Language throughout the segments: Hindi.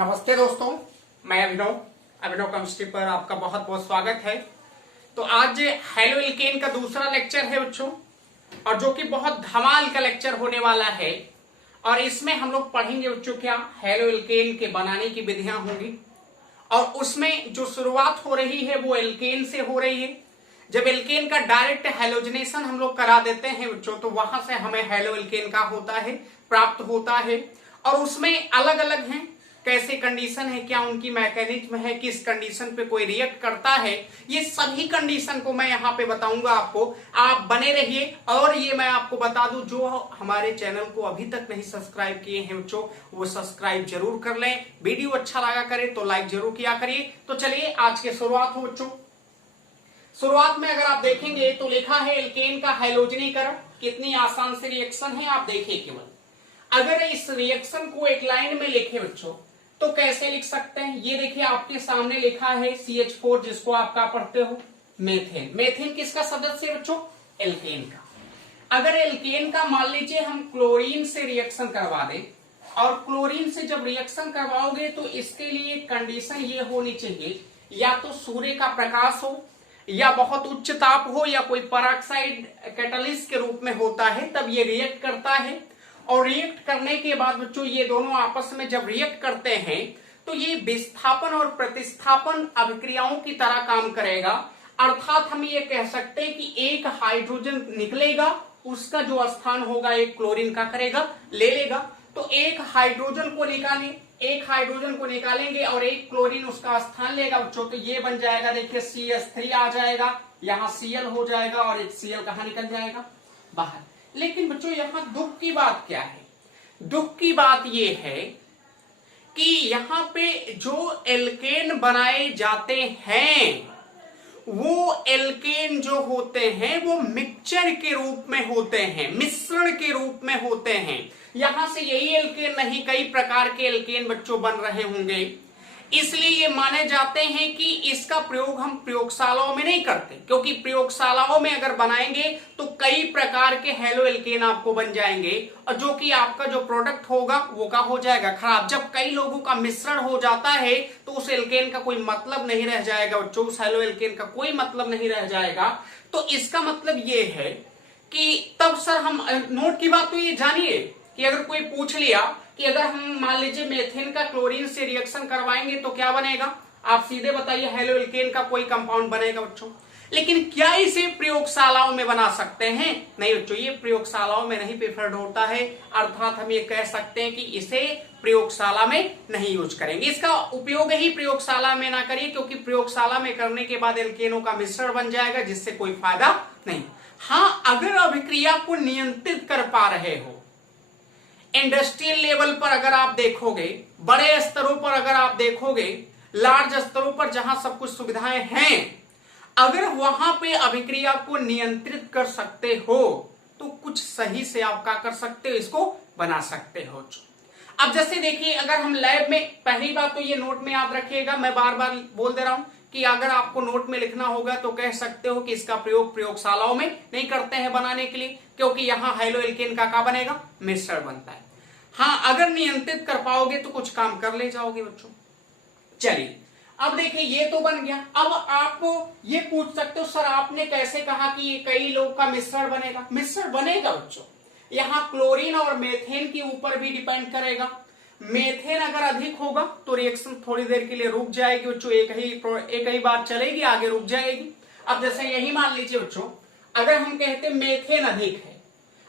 नमस्ते दोस्तों, मैं अभिनव केमिस्ट्री पर आपका बहुत बहुत स्वागत है। तो आज हेलो एल्केन का दूसरा लेक्चर है बच्चों, और जो कि बहुत धमाल का लेक्चर होने वाला है। और इसमें हम लोग पढ़ेंगे बच्चों क्या हेलो एल्केन के बनाने की विधियां होंगी, और उसमें जो शुरुआत हो रही है वो एल्केन से हो रही है। जब एल्केन का डायरेक्ट हैलोजनेशन हम लोग करा देते हैं बच्चों, तो वहां से हमें हेलो एल्केन का होता है, प्राप्त होता है। और उसमें अलग अलग हैं, कैसे कंडीशन है, क्या उनकी मैकेनिज्म है, किस कंडीशन पे कोई रिएक्ट करता है, ये सभी कंडीशन को मैं यहाँ पे बताऊंगा आपको। आप बने रहिए। और ये मैं आपको बता दूं, जो हमारे चैनल को अभी तक नहीं सब्सक्राइब किए हैं बच्चों, वो सब्सक्राइब जरूर कर लें। वीडियो अच्छा लगा करे तो लाइक जरूर किया करिए। तो चलिए आज की शुरुआत हो बच्चों। शुरुआत में अगर आप देखेंगे तो लिखा है एल्केन का हैलोजनीकरण। कितनी आसान से रिएक्शन है, आप देखिए केवल। अगर इस रिएक्शन को एक लाइन में लिखे बच्चों, तो कैसे लिख सकते हैं, ये देखिए आपके सामने लिखा है CH4, जिसको आप क्या पढ़ते हो, मेथेन। मेथेन किसका सदस्य है बच्चों, एल्केन का। अगर एल्केन का मान लीजिए हम क्लोरीन से रिएक्शन करवा दें, और क्लोरीन से जब रिएक्शन करवाओगे तो इसके लिए कंडीशन ये होनी चाहिए, या तो सूर्य का प्रकाश हो, या बहुत उच्च ताप हो, या कोई पेरोक्साइड कैटलिस्ट के रूप में होता है, तब ये रिएक्ट करता है। और रिएक्ट करने के बाद बच्चों ये दोनों आपस में जब रिएक्ट करते हैं तो ये विस्थापन और प्रतिस्थापन अभिक्रियाओं की तरह काम करेगा। अर्थात हम ये कह सकते हैं कि एक हाइड्रोजन निकलेगा, उसका जो स्थान होगा एक क्लोरीन का करेगा, ले लेगा। तो एक हाइड्रोजन को निकालेंगे और एक क्लोरीन उसका स्थान लेगा बच्चों, तो ये बन जाएगा, देखिए CH3 आ जाएगा, यहाँ Cl हो जाएगा, और एक Cl कहां निकल जाएगा, बाहर। लेकिन बच्चों यहां दुख की बात क्या है, दुख की बात यह है कि यहां पे जो एल्केन बनाए जाते हैं वो एल्केन जो होते हैं वो मिक्सचर के रूप में होते हैं, मिश्रण के रूप में होते हैं। यहां से यही एल्केन नहीं, कई प्रकार के एल्केन बच्चों बन रहे होंगे। इसलिए ये माने जाते हैं कि इसका प्रयोग हम प्रयोगशालाओं में नहीं करते, क्योंकि प्रयोगशालाओं में अगर बनाएंगे तो कई प्रकार के हेलो एल्केन आपको बन जाएंगे, और जो कि आपका जो प्रोडक्ट होगा वो का हो जाएगा खराब। जब कई लोगों का मिश्रण हो जाता है तो उस एल्केन का कोई मतलब नहीं रह जाएगा बच्चों, उस हेलो एल्केन का कोई मतलब नहीं रह जाएगा। तो इसका मतलब ये है कि तब सर हम नोट की बात तो ये जानिए कि अगर कोई पूछ लिया कि अगर हम मान लीजिए मेथेन का क्लोरीन से रिएक्शन करवाएंगे तो क्या बनेगा, आप सीधे बताइए हेलो एल्केन का कोई कंपाउंड बनेगा बच्चों। लेकिन क्या इसे प्रयोगशालाओं में बना सकते हैं, नहीं बच्चों, ये प्रयोगशालाओं में नहीं प्रेफर्ड होता है। अर्थात हम ये कह सकते हैं कि इसे प्रयोगशाला में नहीं यूज करेंगे, इसका उपयोग ही प्रयोगशाला में ना करिए, क्योंकि प्रयोगशाला में करने के बाद एल्केनों का मिश्रण बन जाएगा, जिससे कोई फायदा नहीं। हाँ, अगर अभिक्रिया को नियंत्रित कर पा रहे हो, इंडस्ट्रियल लेवल पर अगर आप देखोगे, बड़े स्तरों पर अगर आप देखोगे, लार्ज स्तरों पर जहां सब कुछ सुविधाएं हैं, अगर वहां पे अभिक्रिया को नियंत्रित कर सकते हो तो कुछ सही से आप क्या कर सकते हो, इसको बना सकते हो। अब जैसे देखिए, अगर हम लैब में, पहली बात तो ये नोट में याद रखिएगा, मैं बार बार बोल दे रहा हूं कि अगर आपको नोट में लिखना होगा तो कह सकते हो कि इसका प्रयोग प्रयोगशालाओं में नहीं करते हैं बनाने के लिए, क्योंकि यहां हेलो एल्केन का क्या बनेगा, मिश्रण बनता है। हाँ, अगर नियंत्रित कर पाओगे तो कुछ काम कर ले जाओगे बच्चों। चलिए अब देखिए, ये तो बन गया। अब आप ये पूछ सकते हो सर आपने कैसे कहा कि ये कई लोग का मिश्रण बनेगा। मिश्रण बनेगा बच्चों, यहाँ क्लोरीन और मेथेन के ऊपर भी डिपेंड करेगा। मेथेन अगर अधिक होगा तो रिएक्शन थोड़ी देर के लिए रुक जाएगी बच्चों, एक ही बार चलेगी, आगे रुक जाएगी। अब जैसे यही मान लीजिए बच्चों, अगर हम कहते मेथेन अधिक है,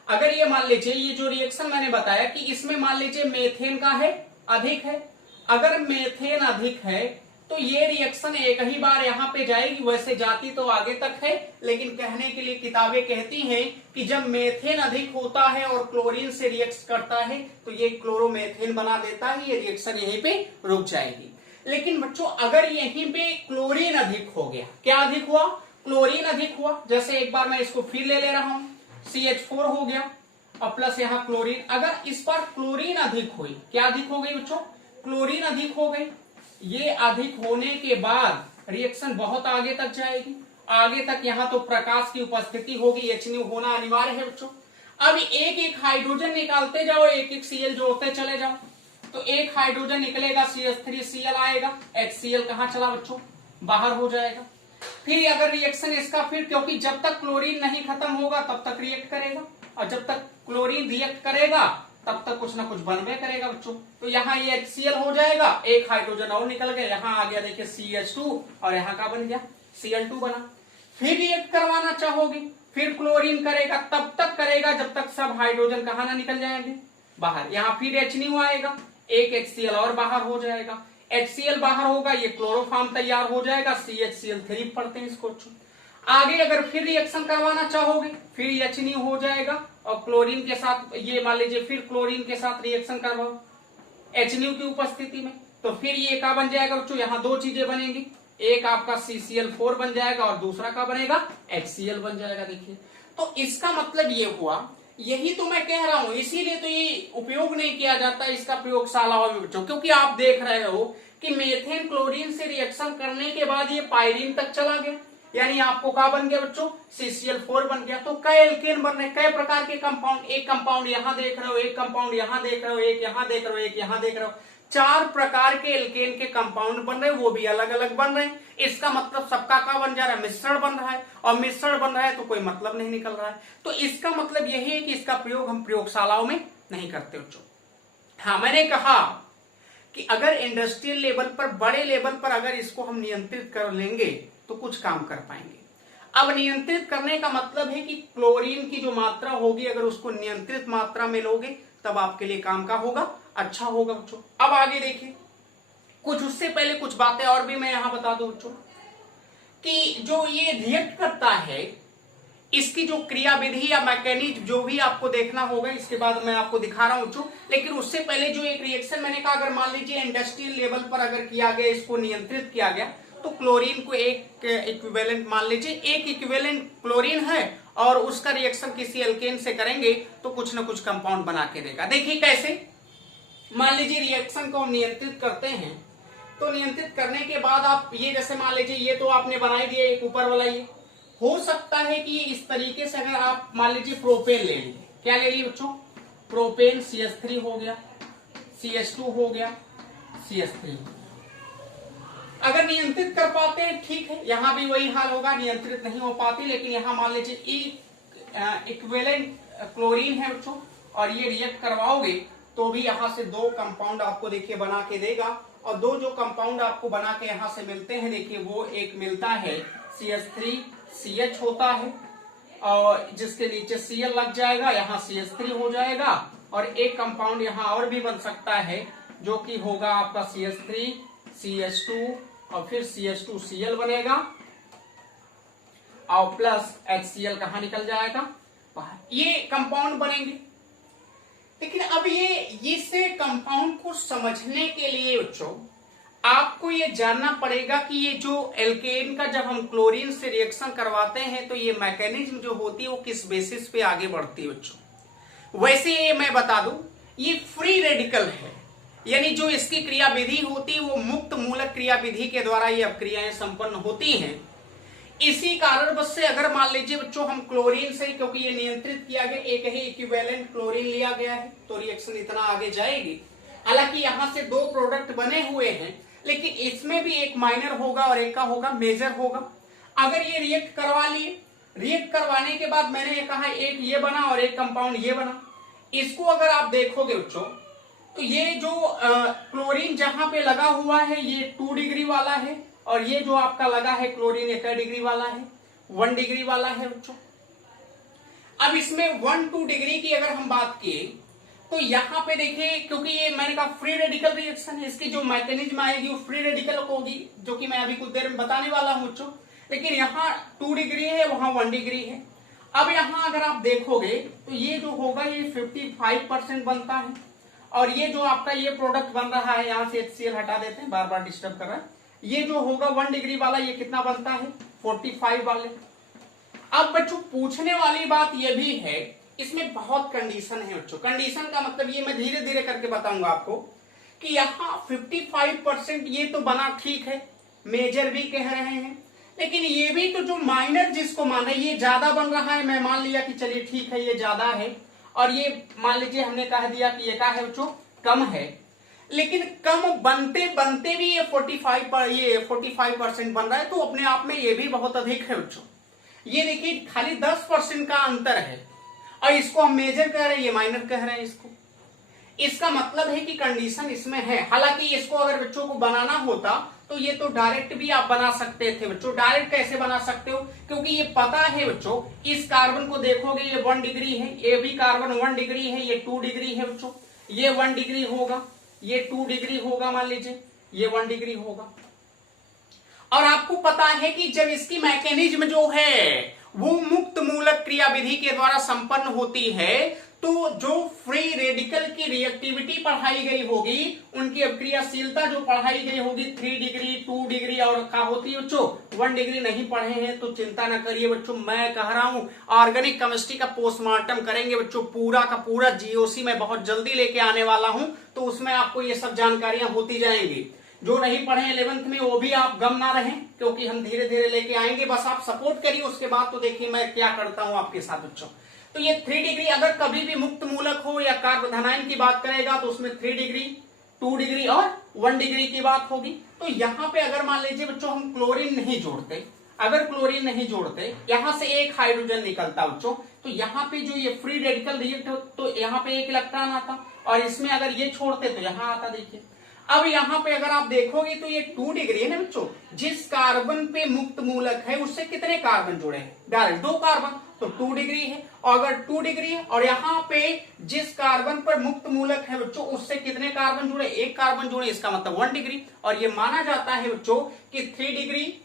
अगर ये मान लीजिए ये जो रिएक्शन मैंने बताया कि इसमें मान लीजिए मेथेन का है, अधिक है, अगर मेथेन अधिक है तो ये रिएक्शन एक ही बार यहाँ पे जाएगी, वैसे जाती तो आगे तक है, लेकिन कहने के लिए किताबें कहती हैं कि जब मेथेन अधिक होता है और क्लोरीन से रिएक्ट करता है तो ये क्लोरोमेथेन बना देता है, ये रिएक्शन यहीं पे रुक जाएगी। लेकिन बच्चों अगर यहीं पे क्लोरीन अधिक हो गया, क्या अधिक हुआ, क्लोरीन अधिक हुआ, जैसे एक बार मैं इसको फिर ले रहा हूं, CH4 हो गया और प्लस यहाँ क्लोरीन, अगर इस पर क्लोरीन अधिक हुई, क्या अधिक हो गई बच्चों, क्लोरीन अधिक हो गई, ये अधिक होने के बाद रिएक्शन बहुत आगे तक जाएगी, आगे तक यहाँ तो प्रकाश की उपस्थिति होगी, HNO होना अनिवार्य है बच्चों। अब एक एक हाइड्रोजन निकालते जाओ, एक एक Cl जोड़ते चले जाओ, तो एक हाइड्रोजन निकलेगा CH3Cl आएगा, HCl कहां चला बच्चों, बाहर हो जाएगा। फिर अगर रिएक्शन इसका, फिर क्योंकि जब तक क्लोरीन नहीं खत्म होगा तब तक रिएक्ट करेगा, और जब तक क्लोरीन रिएक्ट करेगा तब तक कुछ ना कुछ बनवे करेगा बच्चों। तो यहाँ ये HCl हो जाएगा, एक हाइड्रोजन और निकल गया, यहाँ आ गया देखिए CH2, और यहाँ का बन गया Cl2 बना। फिर रिएक्ट करवाना चाहोगे, फिर क्लोरीन करेगा, तब तक करेगा जब तक सब हाइड्रोजन कहाँ ना निकल जाएंगे, बाहर। यहाँ फिर H आएगा, एक HCl और बाहर हो जाएगा, HCl बाहर होगा, ये क्लोरोफॉर्म तैयार हो जाएगा, CHCl3 पढ़ते हैं इसको। आगे अगर फिर रिएक्शन करवाना चाहोगे, फिर H हो जाएगा, और क्लोरीन के साथ ये मान लीजिए फिर क्लोरीन के साथ रिएक्शन करवाओ H की उपस्थिति में, तो फिर ये क्या बन जाएगा बच्चों, यहाँ दो चीजें बनेंगी, एक आपका CCl4 बन जाएगा और दूसरा का बनेगा HCl बन जाएगा। देखिए, तो इसका मतलब ये हुआ, यही तो मैं कह रहा हूं, इसीलिए तो ये उपयोग नहीं किया जाता इसका प्रयोगशालाओं में बच्चों, क्योंकि आप देख रहे हो कि मेथेन क्लोरीन से रिएक्शन करने के बाद ये पायरीन तक चला गया, यानी आपको क्या बन गया बच्चों, CCl4 बन गया। तो कई एल्केन बन रहे, कई प्रकार के कंपाउंड, एक कंपाउंड यहां देख रहे हो, एक कंपाउंड यहां देख रहे हो, एक यहां देख रहे हो, एक यहां देख रहे हो, 4 प्रकार के एल्केन के कंपाउंड बन रहे हैं, वो भी अलग अलग बन रहे हैं। इसका मतलब सबका क्या बन जा रहा है, मिश्रण बन रहा है, और मिश्रण बन रहा है तो कोई मतलब नहीं निकल रहा है। तो इसका मतलब यही है कि इसका प्रयोग हम प्रयोगशालाओं में नहीं करते बच्चों। हाँ, मैंने कहा कि अगर इंडस्ट्रियल लेवल पर, बड़े लेवल पर अगर इसको हम नियंत्रित कर लेंगे तो कुछ काम कर पाएंगे। अब नियंत्रित करने का मतलब है कि क्लोरीन की जो मात्रा होगी, अगर उसको नियंत्रित मात्रा में लोगे तब आपके लिए काम का होगा, अच्छा होगा बच्चों। अब आगे देखिए, कुछ उससे पहले कुछ बातें और भी मैं यहां बता दूं बच्चों, कि जो ये रिएक्ट करता है, इसकी जो क्रिया विधि या मैकेनिज्म जो भी आपको देखना होगा, इसके बाद मैं आपको दिखा रहा हूं बच्चों। लेकिन उससे पहले जो एक रिएक्शन मैंने कहा, अगर मान लीजिए इंडस्ट्रियल लेवल पर अगर किया गया, इसको नियंत्रित किया गया, तो क्लोरीन को एक इक्विवेलेंट मान लीजिए, एक इक्विवेलेंट क्लोरीन है और उसका रिएक्शन किसी एल्केन से करेंगे तो कुछ ना कुछ कंपाउंड बना के देगा। देखिए कैसे, मान लीजिए रिएक्शन को हम नियंत्रित करते हैं, तो नियंत्रित करने के बाद आप ये, जैसे मान लीजिए ये तो आपने बना दिया एक ऊपर वाला, ये हो सकता है कि इस तरीके से अगर आप मान लीजिए प्रोपेन ले लीजिए, क्या ले लीजिए बच्चों, प्रोपेन CH3 हो गया, CH2 हो गया, CH3। अगर नियंत्रित कर पाते हैं ठीक है, यहां भी वही हाल होगा, नियंत्रित नहीं हो पाती। लेकिन यहां मान लीजिए इक्विवेलेंट क्लोरीन है बच्चों, और ये रिएक्ट करवाओगे तो भी यहां से दो कंपाउंड आपको देखिए बना के देगा, और दो जो कंपाउंड आपको बना के यहां से मिलते हैं, देखिए वो एक मिलता है CH3CH होता है, और जिसके नीचे Cl लग जाएगा, यहाँ CH3 हो जाएगा, और एक कंपाउंड यहाँ और भी बन सकता है जो कि होगा आपका CH3CH2, और फिर CH2Cl बनेगा, और प्लस HCl कहां निकल जाएगा, बाहर। ये कंपाउंड बनेंगे। लेकिन अब ये इस कंपाउंड को समझने के लिए बच्चों आपको ये जानना पड़ेगा कि ये जो एल्केन का जब हम क्लोरीन से रिएक्शन करवाते हैं तो ये मैकेनिज्म जो होती है वो किस बेसिस पे आगे बढ़ती है बच्चों। वैसे ये मैं बता दूं, ये फ्री रेडिकल है, यानी जो इसकी क्रिया विधि होती है वो मुक्त मूलक क्रिया विधि के द्वारा ये अपक्रियाएं संपन्न होती हैं। इसी कारण बस से अगर मान लीजिए बच्चों हम क्लोरीन से, क्योंकि ये नियंत्रित किया गया, एक ही इक्विवेलेंट क्लोरीन लिया गया है तो रिएक्शन इतना आगे जाएगी। हालांकि यहां से दो प्रोडक्ट बने हुए हैं, लेकिन इसमें भी एक माइनर होगा और एक का होगा मेजर होगा। अगर ये रिएक्ट करवा लिए, रिएक्ट करवाने के बाद मैंने ये कहा एक ये बना और एक कंपाउंड ये बना, इसको अगर आप देखोगे बच्चों तो ये जो क्लोरीन जहां पे लगा हुआ है ये 2 डिग्री वाला है, और ये जो आपका लगा है क्लोरीन 1 डिग्री वाला है, 1 डिग्री वाला है बच्चों। अब इसमें 1-2 डिग्री की अगर हम बात किए तो यहां पे देखिए, क्योंकि ये मैंने कहा फ्री रेडिकल रिएक्शन है, इसकी जो मैकेनिज्म आएगी वो फ्री रेडिकल होगी, जो कि मैं अभी कुछ देर में बताने वाला हूं बच्चों। लेकिन यहाँ 2 डिग्री है, वहां 1 डिग्री है। अब यहां अगर आप देखोगे तो ये जो होगा ये 55% बनता है, और ये जो आपका ये प्रोडक्ट बन रहा है, यहां से HCl हटा देते हैं, बार बार डिस्टर्ब कर रहा है। ये जो होगा 1 डिग्री वाला ये कितना बनता है, 45 वाले। अब बच्चों पूछने वाली बात ये भी है, इसमें बहुत कंडीशन है बच्चों। कंडीशन का मतलब ये मैं धीरे धीरे करके बताऊंगा आपको कि यहाँ 55% ये तो बना ठीक है, मेजर भी कह रहे हैं, लेकिन ये भी तो जो माइनर जिसको माना ये ज्यादा बन रहा है, मैं मान लिया कि चलिए ठीक है ये ज्यादा है, और ये मान लीजिए हमने कह दिया कि ये क्या है बच्चों, कम है। लेकिन कम बनते बनते भी ये 45% बन रहा है, तो अपने आप में ये भी बहुत अधिक है बच्चों। ये देखिए खाली 10% का अंतर है और इसको हम मेजर कह रहे हैं, ये माइनर कह रहे हैं इसको। इसका मतलब है कि कंडीशन इसमें है। हालांकि इसको अगर बच्चों को बनाना होता तो ये तो डायरेक्ट भी आप बना सकते थे बच्चों। डायरेक्ट कैसे बना सकते हो, क्योंकि ये पता है बच्चों, इस कार्बन को देखोगे ये 1 डिग्री है, ये भी कार्बन 1 डिग्री है, ये 2 डिग्री है बच्चों, ये 1 डिग्री होगा, ये 2 डिग्री होगा, मान लीजिए ये 1 डिग्री होगा। और आपको पता है कि जब इसकी मैकेनिज्म जो है वो मुक्त मूलक क्रियाविधि के द्वारा संपन्न होती है, तो जो फ्री रेडिकल की रिएक्टिविटी पढ़ाई गई होगी, उनकी अभिक्रियाशीलता जो पढ़ाई गई होगी 3 डिग्री 2 डिग्री और क्या होती है बच्चों 1 डिग्री। नहीं पढ़े हैं तो चिंता ना करिए बच्चों, मैं कह रहा हूं ऑर्गेनिक केमिस्ट्री का पोस्टमार्टम करेंगे बच्चों, पूरा का पूरा जीओसी में बहुत जल्दी लेके आने वाला हूं, तो उसमें आपको ये सब जानकारियां होती जाएंगी। जो नहीं पढ़े 11th में वो भी आप गम ना रहें, क्योंकि हम धीरे धीरे लेके आएंगे, बस आप सपोर्ट करिए। उसके बाद तो देखिए मैं क्या करता हूं आपके साथ बच्चों। तो ये 3 डिग्री अगर कभी भी मुक्त मूलक हो या कार्बोधनाइन की बात करेगा तो उसमें 3 डिग्री 2 डिग्री और 1 डिग्री की बात होगी। तो यहाँ पे अगर मान लीजिए बच्चों हम क्लोरीन नहीं जोड़ते, अगर क्लोरीन नहीं जोड़ते, यहां से एक हाइड्रोजन निकलता बच्चों, तो यहाँ पे जो ये फ्री रेडिकल रिएक्ट हो तो यहाँ पे एक इलेक्ट्रॉन आता, और इसमें अगर ये छोड़ते तो यहाँ आता। देखिए अब यहाँ पे अगर आप देखोगे तो ये 2 डिग्री है ना बच्चों, जिस कार्बन पे मुक्त मूलक है उससे कितने कार्बन जुड़े हैं, डायरेक्ट 2 कार्बन, तो 2 डिग्री है। और अगर 2 डिग्री है और यहाँ पे जिस कार्बन पर मुक्त मूलक है बच्चों उससे कितने कार्बन जुड़े, 1 कार्बन जुड़े, इसका मतलब 1 डिग्री। और ये माना जाता है बच्चों कि 3 डिग्री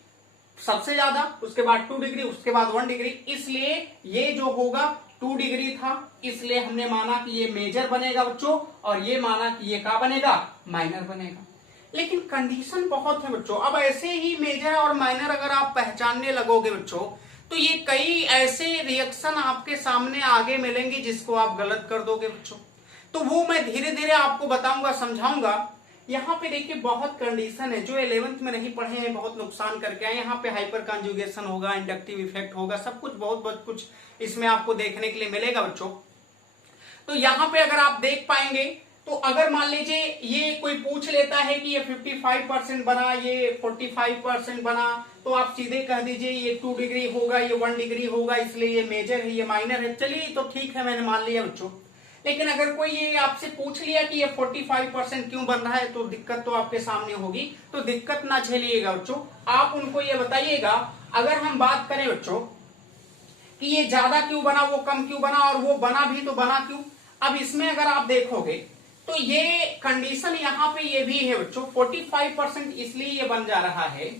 सबसे ज्यादा, उसके बाद 2 डिग्री, उसके बाद 1 डिग्री, इसलिए ये जो होगा 2 डिग्री था, इसलिए हमने माना कि ये मेजर बनेगा बच्चों, और ये माना कि ये क्या बनेगा, माइनर बनेगा। लेकिन कंडीशन बहुत है बच्चों। अब ऐसे ही मेजर और माइनर अगर आप पहचानने लगोगे बच्चों, तो ये कई ऐसे रिएक्शन आपके सामने आगे मिलेंगे जिसको आप गलत कर दोगे बच्चों। तो वो मैं धीरे धीरे आपको बताऊंगा, समझाऊंगा। यहाँ पे देखिए बहुत कंडीशन है, जो 11th में नहीं पढ़े हैं बहुत नुकसान करके आए। यहाँ पे हाइपर कॉन्जुगेशन होगा, इंडक्टिव इफेक्ट होगा, सब कुछ बहुत बहुत कुछ इसमें आपको देखने के लिए मिलेगा बच्चों। तो यहाँ पे अगर आप देख पाएंगे, तो अगर मान लीजिए ये कोई पूछ लेता है कि ये 55% बना, ये 45% बना, तो आप सीधे कह दीजिए ये 2 डिग्री होगा, ये 1 डिग्री होगा, इसलिए ये मेजर है, ये माइनर है। चलिए तो ठीक है, मैंने मान लिया बच्चों। लेकिन अगर कोई ये आपसे पूछ लिया कि ये 45% क्यों बन रहा है, तो दिक्कत तो आपके सामने होगी। तो दिक्कत ना झेलिएगा बच्चों, आप उनको ये बताइएगा। अगर हम बात करें बच्चों कि ये ज्यादा क्यों बना, वो कम क्यों बना, और वो बना भी तो बना क्यों। अब इसमें अगर आप देखोगे तो ये कंडीशन यहाँ पे ये भी है बच्चों, 45% इसलिए ये बन जा रहा है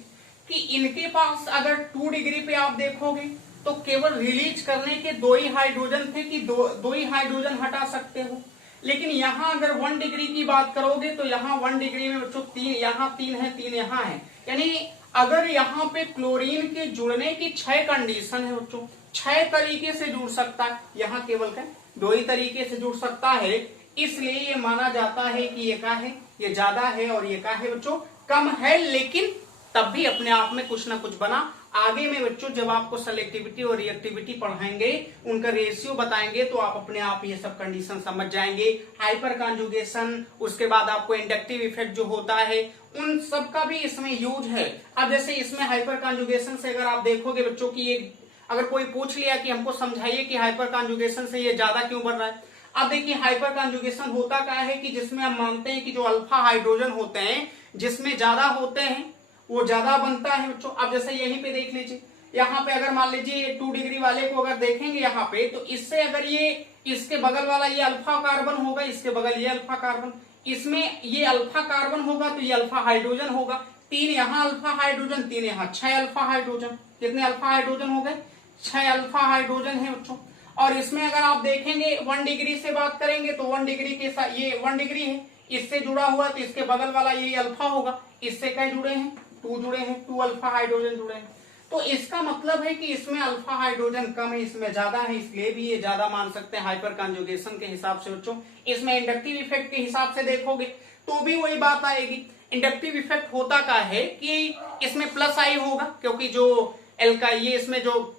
कि इनके पास अगर 2 डिग्री पे आप देखोगे तो केवल रिलीज करने के 2 ही हाइड्रोजन थे कि दो ही हाइड्रोजन हटा सकते हो। लेकिन यहाँ अगर 1 डिग्री की बात करोगे तो यहाँ 1 डिग्री में बच्चों 3 यहाँ 3 है, 3 यहाँ है। यानी अगर यहाँ पे क्लोरीन के जुड़ने की 6 कंडीशन है बच्चों, 6 तरीके से जुड़ सकता है, यहाँ केवल 2 ही तरीके से जुड़ सकता है। इसलिए ये माना जाता है कि ये क्या है, ये ज्यादा है, और ये क्या है बच्चों, कम है। लेकिन तब भी अपने आप में कुछ ना कुछ बना। आगे में बच्चों जब आपको सेलेक्टिविटी और रिएक्टिविटी पढ़ाएंगे, उनका रेशियो बताएंगे, तो आप अपने आप ये सब कंडीशन समझ जाएंगे। हाइपर कॉन्जुगेशन, उसके बाद आपको इंडक्टिव इफेक्ट जो होता है, उन सब का भी इसमें यूज है। अब जैसे इसमें हाइपर कॉन्जुगेशन से अगर आप देखोगे बच्चों की, ये अगर कोई पूछ लिया कि हमको समझाइए कि हाइपर कॉन्जुगेशन से ये ज्यादा क्यों बढ़ रहा है। अब देखिए हाइपर कॉन्जुगेशन होता क्या है कि जिसमें हम मानते हैं कि जो अल्फा हाइड्रोजन होते हैं, जिसमें ज्यादा होते हैं वो ज्यादा बनता है बच्चों। अब जैसे यहीं पे देख लीजिए, यहाँ पे अगर मान लीजिए 2 डिग्री वाले को अगर देखेंगे यहाँ पे, तो इससे अगर ये इसके बगल वाला ये अल्फा कार्बन होगा, इसके बगल ये अल्फा कार्बन, इसमें ये अल्फा कार्बन होगा तो ये अल्फा हाइड्रोजन होगा। 3 यहाँ अल्फा हाइड्रोजन, 3 यहाँ, 6 अल्फा हाइड्रोजन। कितने अल्फा हाइड्रोजन हो गए, 6 अल्फा हाइड्रोजन है बच्चों। और इसमें अगर आप देखेंगे 1 डिग्री से बात करेंगे तो 1 डिग्री के साथ ये 1 डिग्री है, इससे जुड़ा हुआ, तो इसके बगल वाला ये अल्फा होगा, इससे क्या जुड़े हैं, 2 जुड़े हैं, 2 अल्फा हाइड्रोजन जुड़े हैं। तो इसका मतलब है कि इसमें अल्फा हाइड्रोजन कम है, इसमें ज्यादा है, इसलिए भी ये ज्यादा मान सकते हैं हाइपर कॉन्जुगेशन के हिसाब से बच्चों। इसमें इंडक्टिव इफेक्ट के हिसाब से देखोगे तो भी वही बात आएगी। इंडक्टिव इफेक्ट होता क्या है कि इसमें प्लस आई होगा, क्योंकि जो ये इसमें जो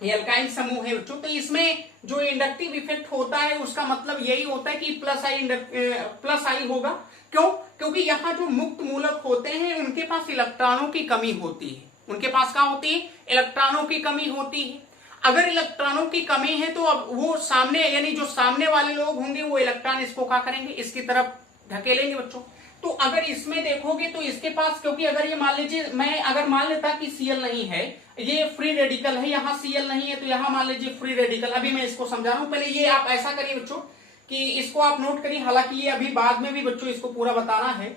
एल्काइल समूह है बच्चों, तो इसमें जो इंडक्टिव इफेक्ट होता है उसका मतलब यही होता है कि प्लस आई होगा। क्यों? क्योंकि यहाँ जो मुक्त मूलक होते हैं उनके पास इलेक्ट्रॉनों की कमी होती है। उनके पास क्या होती है? इलेक्ट्रॉनों की कमी होती है। अगर इलेक्ट्रॉनों की कमी है तो अब वो सामने यानी जो सामने वाले लोग होंगे वो इलेक्ट्रॉन इसको क्या करेंगे? इसकी तरफ धकेलेंगे बच्चों। तो अगर इसमें देखोगे तो इसके पास, क्योंकि अगर ये मान लीजिए मैं अगर मान लेता कि Cl नहीं है, ये फ्री रेडिकल है, यहाँ Cl नहीं है, तो यहाँ मान लीजिए फ्री रेडिकल। अभी मैं इसको समझा रहा हूं, पहले ये आप ऐसा करिए बच्चों कि इसको आप नोट करिए। हालांकि ये अभी बाद में भी बच्चों इसको पूरा बताना है,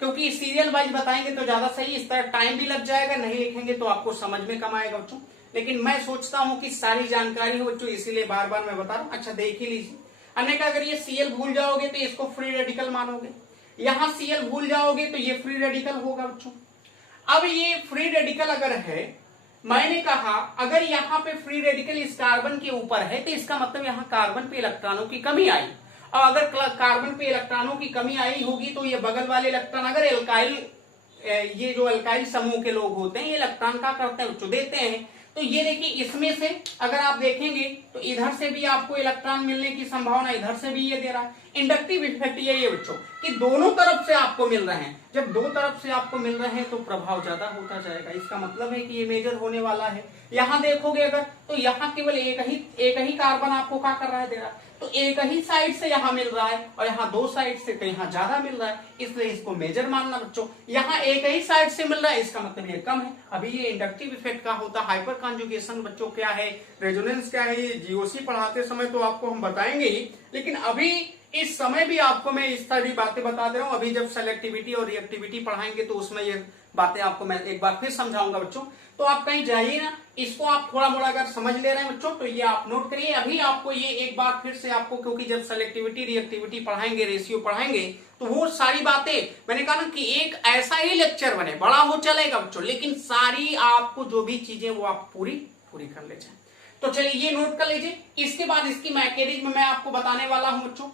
क्योंकि सीरियल वाइज बताएंगे तो ज्यादा सही, इस तरह टाइम भी लग जाएगा, नहीं लिखेंगे तो आपको समझ में कम आएगा बच्चों। लेकिन मैं सोचता हूं कि सारी जानकारी हो बच्चों, इसीलिए बार बार मैं बता रहा हूं। अच्छा देख ही लीजिए, अन्य का अगर ये Cl भूल जाओगे तो इसको फ्री रेडिकल मानोगे, यहां Cl भूल जाओगे तो ये फ्री रेडिकल होगा बच्चों। अब ये फ्री रेडिकल अगर है, मैंने कहा अगर यहाँ पे फ्री रेडिकल इस कार्बन के ऊपर है तो इसका मतलब यहाँ कार्बन पे इलेक्ट्रॉनों की कमी आई। और अगर कार्बन पे इलेक्ट्रॉनों की कमी आई होगी तो ये बगल वाले इलेक्ट्रॉन, अगर एल्काइल, ये जो एल्काइल समूह के लोग होते हैं ये इलेक्ट्रॉन का करते हैं बच्चों, देते हैं। तो ये देखिए इसमें से अगर आप देखेंगे तो इधर से भी आपको इलेक्ट्रॉन मिलने की संभावना, इधर से भी ये दे रहा है। इंडक्टिव इफेक्ट ये है बच्चों कि दोनों तरफ से आपको मिल रहे हैं। जब दो तरफ से आपको मिल रहे हैं तो प्रभाव ज्यादा होता जाएगा। इसका मतलब है कि ये मेजर होने वाला है। यहां देखोगे अगर तो यहाँ केवल एक ही कार्बन आपको क्या कर रहा है? दे रहा है। तो एक ही साइड से यहाँ मिल रहा है और यहाँ दो साइड से तो यहाँ ज्यादा मिल रहा है, इसलिए इसको मेजर मानना बच्चों। यहाँ एक ही साइड से मिल रहा है, इसका मतलब ये कम है। अभी ये इंडक्टिव इफेक्ट का होता है। हाइपर कॉन्जुगेशन बच्चों क्या है, रेजोनेंस क्या है, ये जीओसी पढ़ाते समय तो आपको हम बताएंगे ही, लेकिन अभी इस समय भी आपको मैं इस सारी बातें बता दे रहा हूं। अभी जब सेलेक्टिविटी और रिएक्टिविटी पढ़ाएंगे तो उसमें ये बातें आपको मैं एक बार फिर समझाऊंगा बच्चों। तो आप कहीं जाइए ना, इसको आप थोड़ा मोड़ा अगर समझ ले रहे हैं बच्चों तो ये आप नोट करिए। अभी आपको ये एक बार फिर से आपको, क्योंकि जब सेलेक्टिविटी रिएक्टिविटी पढ़ाएंगे, रेशियो पढ़ाएंगे, तो वो सारी बातें मैंने कहा ना कि एक ऐसा ही लेक्चर बने, बड़ा हो चलेगा बच्चों, लेकिन सारी आपको जो भी चीजें वो आप पूरी कर ले जाए। तो चलिए ये नोट कर लीजिए। इसके बाद इसकी मैकेनिज्म मैं आपको बताने वाला हूं बच्चों,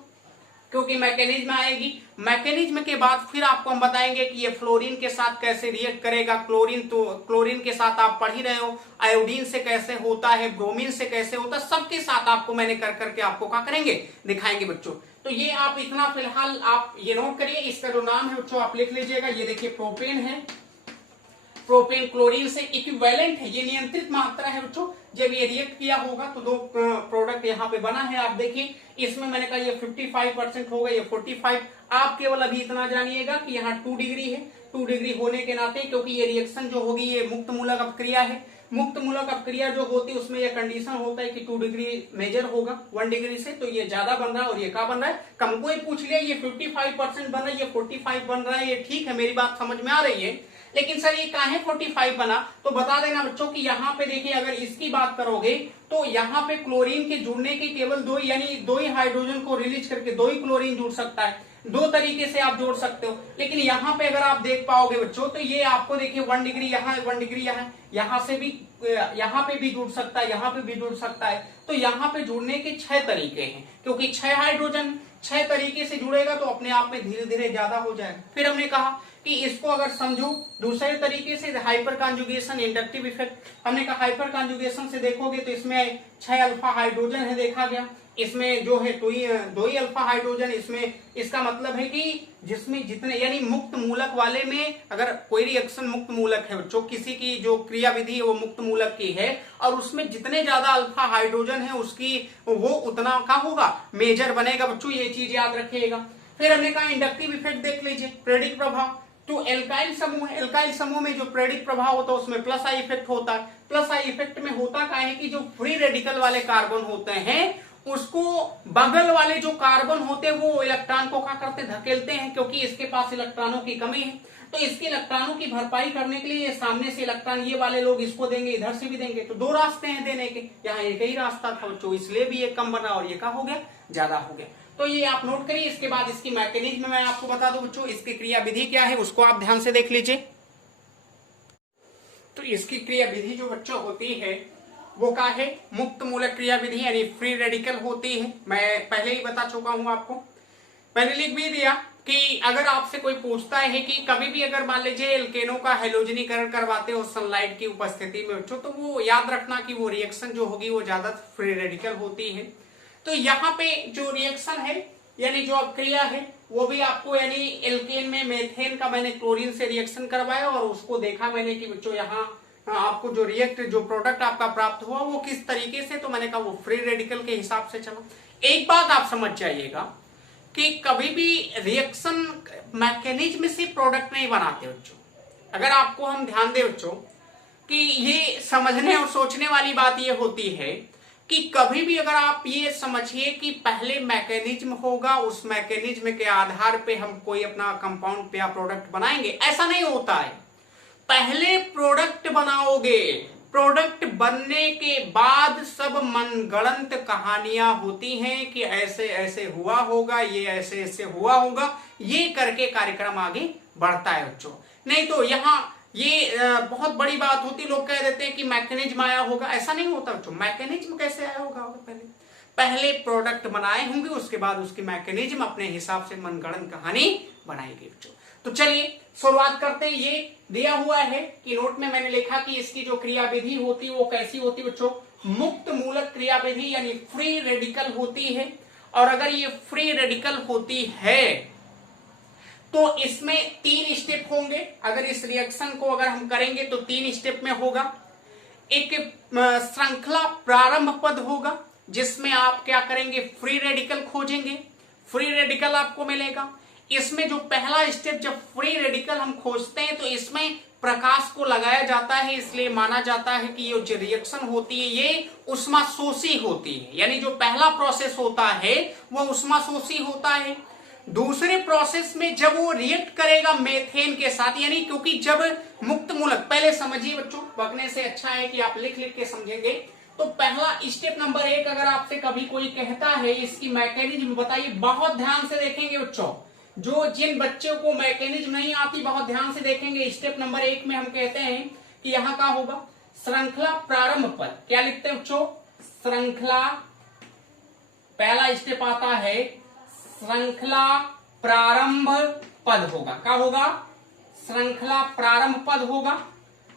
क्योंकि मैकेनिज्म आएगी। मैकेनिज्म के बाद फिर आपको हम बताएंगे कि ये फ्लोरीन के साथ कैसे रिएक्ट करेगा। क्लोरीन तो क्लोरीन के साथ आप पढ़ ही रहे हो, आयोडीन से कैसे होता है, ब्रोमीन से कैसे होता है, सबके साथ आपको मैंने कर करके आपको क्या करेंगे, दिखाएंगे बच्चों। तो ये आप इतना फिलहाल आप ये नोट करिए। इसका जो नाम है बच्चों आप लिख लीजिएगा। ये देखिए प्रोपेन है, प्रोपेन क्लोरीन से इक्विवेलेंट है, ये नियंत्रित मात्रा है बच्चों। जब ये रिएक्ट किया होगा तो दो प्रोडक्ट यहाँ पे बना है। आप देखिए इसमें मैंने कहा ये 55% होगा, ये 45। आप केवल अभी इतना जानिएगा कि यहाँ 2 डिग्री है। 2 डिग्री होने के नाते, क्योंकि ये रिएक्शन जो होगी ये मुक्त मूलक अपक्रिया है। मुक्त मूलक अपक्रिया जो होती है उसमें यह कंडीशन होता है कि 2 डिग्री मेजर होगा 1 डिग्री से, तो ये ज्यादा बन रहा है और ये क्या बन रहा है, कम। कोई पूछ लिया ये 55% बन रहा है, ये 45 बन रहा है, ये ठीक है, मेरी बात समझ में आ रही है। लेकिन सर ये काहे 45 बना, तो बता देना बच्चों कि यहाँ पे देखिए अगर इसकी बात करोगे तो यहाँ पे क्लोरीन के जुड़ने के केवल दो, यानी 2 ही हाइड्रोजन को रिलीज करके 2 ही क्लोरीन जुड़ सकता है। 2 तरीके से आप जोड़ सकते हो। लेकिन यहाँ पे अगर आप देख पाओगे बच्चों तो ये आपको देखिए 1 डिग्री यहाँ, 1 डिग्री यहाँ से भी, यहाँ पे भी जुड़ सकता है, यहाँ पे भी जुड़ सकता है। तो यहाँ पे जुड़ने के 6 तरीके हैं, क्योंकि 6 हाइड्रोजन 6 तरीके से जुड़ेगा तो अपने आप में धीरे धीरे ज्यादा हो जाएगा। फिर हमने कहा कि इसको अगर समझो दूसरे तरीके से, हाइपर कॉन्जुगेशन, इंडक्टिव इफेक्ट। हमने कहा हाइपर कॉन्जुगेशन से देखोगे तो इसमें 6 अल्फा हाइड्रोजन है, देखा गया। इसमें जो है 2 ही अल्फा हाइड्रोजन। इसमें इसका मतलब है कि जिसमें जितने, यानी मुक्त मूलक वाले में अगर कोई रिएक्शन मुक्त मूलक है बच्चों, किसी की जो क्रिया विधि है वो मुक्त मूलक की है और उसमें जितने ज्यादा अल्फा हाइड्रोजन है उसकी वो उतना का होगा, मेजर बनेगा बच्चों, ये चीज याद रखिएगा। फिर हमने कहा इंडक्टिव इफेक्ट देख लीजिए, प्रेरिक प्रभाव। तो एल्काइल समूह, एल्काइल समूह में जो प्रेरिक प्रभाव होता है उसमें प्लस आई इफेक्ट होता है। प्लस आई इफेक्ट में होता क्या है कि जो फ्री रेडिकल वाले कार्बन होते हैं उसको बगल वाले जो कार्बन होते हैं वो इलेक्ट्रॉन को क्या करते हैं, धकेलते हैं, क्योंकि इसके पास इलेक्ट्रॉनों की कमी है। तो इसके इलेक्ट्रॉनों की भरपाई करने के लिए सामने से इलेक्ट्रॉन ये वाले लोग इसको देंगे, इधर से भी देंगे। तो 2 रास्ते हैं देने के, यहाँ एक ही रास्ता था बच्चों, इसलिए भी ये कम बना और ये क्या हो गया, ज्यादा हो गया। तो ये आप नोट करिए। इसके बाद इसकी मैकेनिज्म मैं आपको बता दूं बच्चों, इसकी क्रिया विधि क्या है उसको आप ध्यान से देख लीजिए। तो इसकी क्रिया विधि जो बच्चों होती है वो क्या है, मुक्त मूलक क्रिया विधि यानी फ्री रेडिकल होती है। मैं पहले ही बता चुका हूं आपको, मैंने लिख भी दिया कि अगर आपसे कोई पूछता है कि कभी भी अगर मान लीजिए एल्केनों का हैलोजनीकरण करवाते हो सनलाइट की उपस्थिति में बच्चों, तो वो याद रखना कि वो रिएक्शन जो होगी वो ज्यादा फ्री रेडिकल होती है। तो यहाँ पे जो रिएक्शन है यानी जो अभिक्रिया है वो भी आपको यानी एल्केन में मेथेन का मैंने क्लोरीन से रिएक्शन करवाया और उसको देखा मैंने कि बच्चों यहाँ आपको जो जो प्रोडक्ट आपका प्राप्त हुआ वो किस तरीके से, तो मैंने कहा वो फ्री रेडिकल के हिसाब से चला। एक बात आप समझ जाइएगा कि कभी भी रिएक्शन मैकेनिज्म से प्रोडक्ट नहीं बनाते बच्चों। अगर आपको हम ध्यान दें बच्चों कि ये समझने और सोचने वाली बात ये होती है कि कभी भी अगर आप ये समझिए कि पहले मैकेनिज्म होगा, उस मैकेनिज्म के आधार पे हम कोई अपना कंपाउंड या प्रोडक्ट बनाएंगे, ऐसा नहीं होता है। पहले प्रोडक्ट बनाओगे, प्रोडक्ट बनने के बाद सब मनगढ़ंत कहानियां होती हैं कि ऐसे ऐसे हुआ होगा, ये ऐसे ऐसे हुआ होगा, ये करके कार्यक्रम आगे बढ़ता है बच्चों। नहीं तो यहाँ ये बहुत बड़ी बात होती, लोग कह देते हैं कि मैकेनिज्म आया होगा, ऐसा नहीं होता बच्चों। मैकेनिज्म कैसे आया होगा? पहले प्रोडक्ट बनाए होंगे, उसके बाद उसकी मैकेनिज्म अपने हिसाब से मनगढ़ंत कहानी बनाएगी बच्चों। तो चलिए शुरुआत करते हैं। ये दिया हुआ है कि नोट में मैंने लिखा कि इसकी जो क्रियाविधि होती वो कैसी होती बच्चों? मुक्त मूलक क्रियाविधि यानी फ्री रेडिकल होती है। और अगर ये फ्री रेडिकल होती है तो इसमें 3 स्टेप होंगे। अगर इस रिएक्शन को अगर हम करेंगे तो 3 स्टेप में होगा। एक श्रृंखला प्रारंभ पद होगा जिसमें आप क्या करेंगे? फ्री रेडिकल खोजेंगे, फ्री रेडिकल आपको मिलेगा। इसमें जो पहला स्टेप, जब फ्री रेडिकल हम खोजते हैं तो इसमें प्रकाश को लगाया जाता है, इसलिए माना जाता है कि ये जो रिएक्शन होती है ये उष्माशोषी होती है। यानी जो पहला प्रोसेस होता है वो उष्माशोषी होता है। दूसरे प्रोसेस में जब वो रिएक्ट करेगा मेथेन के साथ, यानी क्योंकि जब मुक्त मूलक, पहले समझिए बच्चों, बकने से अच्छा है कि आप लिख लिख के समझेंगे। तो पहला स्टेप नंबर 1 अगर आपसे कभी कोई कहता है इसकी मैकेनिज्म बताइए, बहुत ध्यान से देखेंगे बच्चों। जो जिन बच्चों को मैकेनिज्म नहीं आती बहुत ध्यान से देखेंगे। स्टेप नंबर 1 में हम कहते हैं कि यहाँ का होगा श्रृंखला प्रारंभ पद। क्या लिखते हैं बच्चों? श्रृंखला, पहला स्टेप आता है श्रृंखला प्रारंभ पद होगा। क्या होगा? श्रृंखला प्रारंभ पद होगा।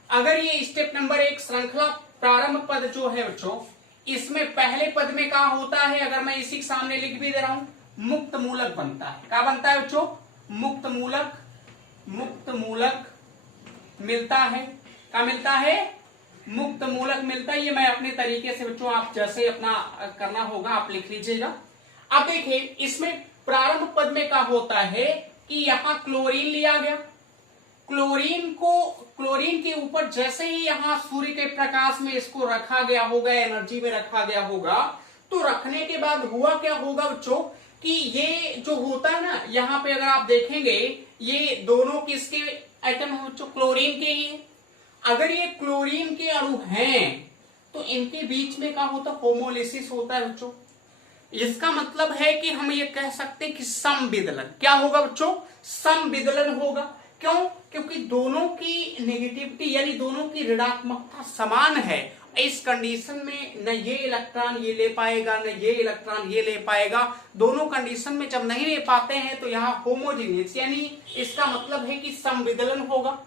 अगर ये स्टेप नंबर 1 श्रृंखला प्रारंभ पद जो है बच्चों, इसमें पहले पद में क्या होता है, अगर मैं इसी के सामने लिख भी दे रहा हूं, मुक्त मूलक बनता है। क्या बनता है बच्चों? मुक्त मूलक, मुक्त मूलक मिलता है। क्या मिलता है? मुक्त मूलक मिलता है। ये मैं अपने तरीके से बच्चों, आप जैसे अपना करना होगा आप लिख लीजिएगा। अब देखिए इसमें प्रारंभ पद में क्या होता है कि यहां क्लोरीन लिया गया, क्लोरीन के ऊपर जैसे ही यहां सूर्य के प्रकाश में इसको रखा गया होगा, एनर्जी में रखा गया होगा, तो रखने के बाद हुआ क्या होगा बच्चों कि ये जो होता है ना, यहाँ पे अगर आप देखेंगे ये दोनों किसके एटम है बच्चों? क्लोरीन के ही। अगर ये क्लोरीन के अणु हैं तो इनके बीच में क्या होता है? होमोलिसिस होता है बच्चों। इसका मतलब है कि हम ये कह सकते हैं कि समविदलन। क्या होगा बच्चों? समविदलन होगा। क्यों? क्योंकि दोनों की नेगेटिविटी यानी दोनों की ऋणात्मकता समान है। इस कंडीशन में न ये इलेक्ट्रॉन ये ले पाएगा, न ये इलेक्ट्रॉन ये ले पाएगा। दोनों कंडीशन में जब नहीं ले पाते हैं तो यहाँ होमोजीनियस, यानी इसका मतलब है कि समविदलन होगा।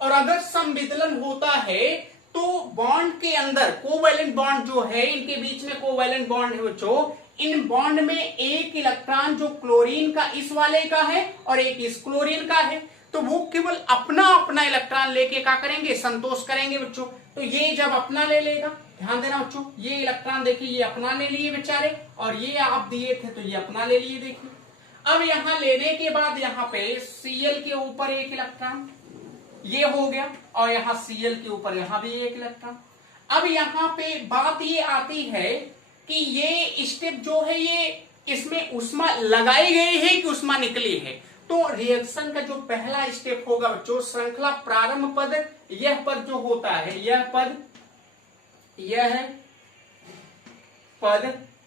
और अगर समविदलन होता है तो बॉन्ड के अंदर कोवैलेंट बॉन्ड जो है, इनके बीच में कोवैलेंट बॉन्ड है बच्चों, इन बॉन्ड में एक इलेक्ट्रॉन जो क्लोरीन का इस वाले का है और एक इस क्लोरीन का है, तो वो केवल अपना अपना इलेक्ट्रॉन लेके क्या करेंगे? संतोष करेंगे बच्चों। तो ये जब अपना ले लेगा, ध्यान देना बच्चों, ये इलेक्ट्रॉन देखिए ये अपना ले लिए बेचारे, और ये आप दिए थे तो ये अपना ले लिए। देखिए अब यहां लेने के बाद यहाँ पे Cl के ऊपर एक इलेक्ट्रॉन ये हो गया, और यहाँ Cl के ऊपर यहाँ भी एक इलेक्ट्रॉन। अब यहाँ पे बात ये आती है कि ये स्टेप जो है ये इसमें उष्मा लगाई गई है कि उष्मा निकली है। तो रिएक्शन का जो पहला स्टेप होगा बच्चों, श्रृंखला प्रारंभ पद, यह पद जो होता है, यह पद